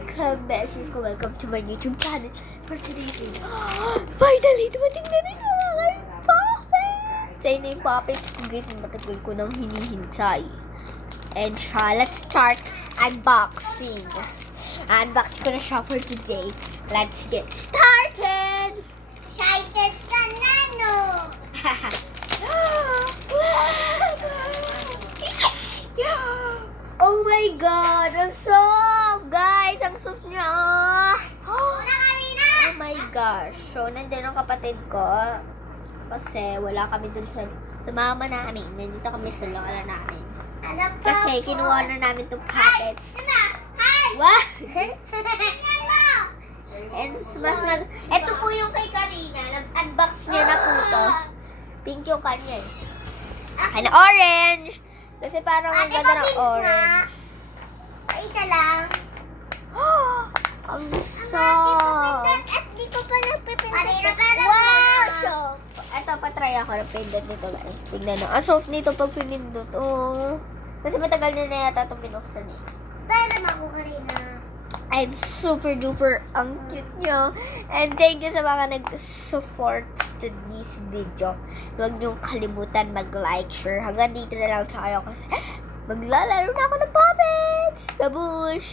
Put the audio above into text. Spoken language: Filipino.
welcome, Beshies ko. Welcome to my YouTube channel for today's video. Finally, dumating na rin ang aking puppets! Sa'yo na yung puppets ko, guys. Matagal ko nang hinihintay. And let's start unboxing. Unbox ko na siya for today. Let's get started! Excited ka na, no? Oh my God! Ang soft! Guys, ang soft niya! Oh my gosh! So, nandun ang kapatid ko. Kasi wala kami dun sa mama namin. Nandito kami sa lola namin. Kasi kinuha na namin itong puppets. What? And ito po yung kay Karina. Nag-unbox niya na po ito. Pink yung kanya eh. Akin na orange! Kasi parang ang ganda ng orange. Isa lang. Ang soft! At di ko pa nagpipindot. Wow! So, ito patry ako ng pindot nito guys. Tignan nyo. Ang soft nito pag pinindot. Oh. Kasi matagal na yata itong binuksan eh. Pero ako, Karina. And super duper ang cute nyo. And thank you sa mga nag-support to this video. Huwag nyo kalimutan mag-like, share. Hanggang dito na lang tayo kasi maglalaro na ako ng puppets. Babush!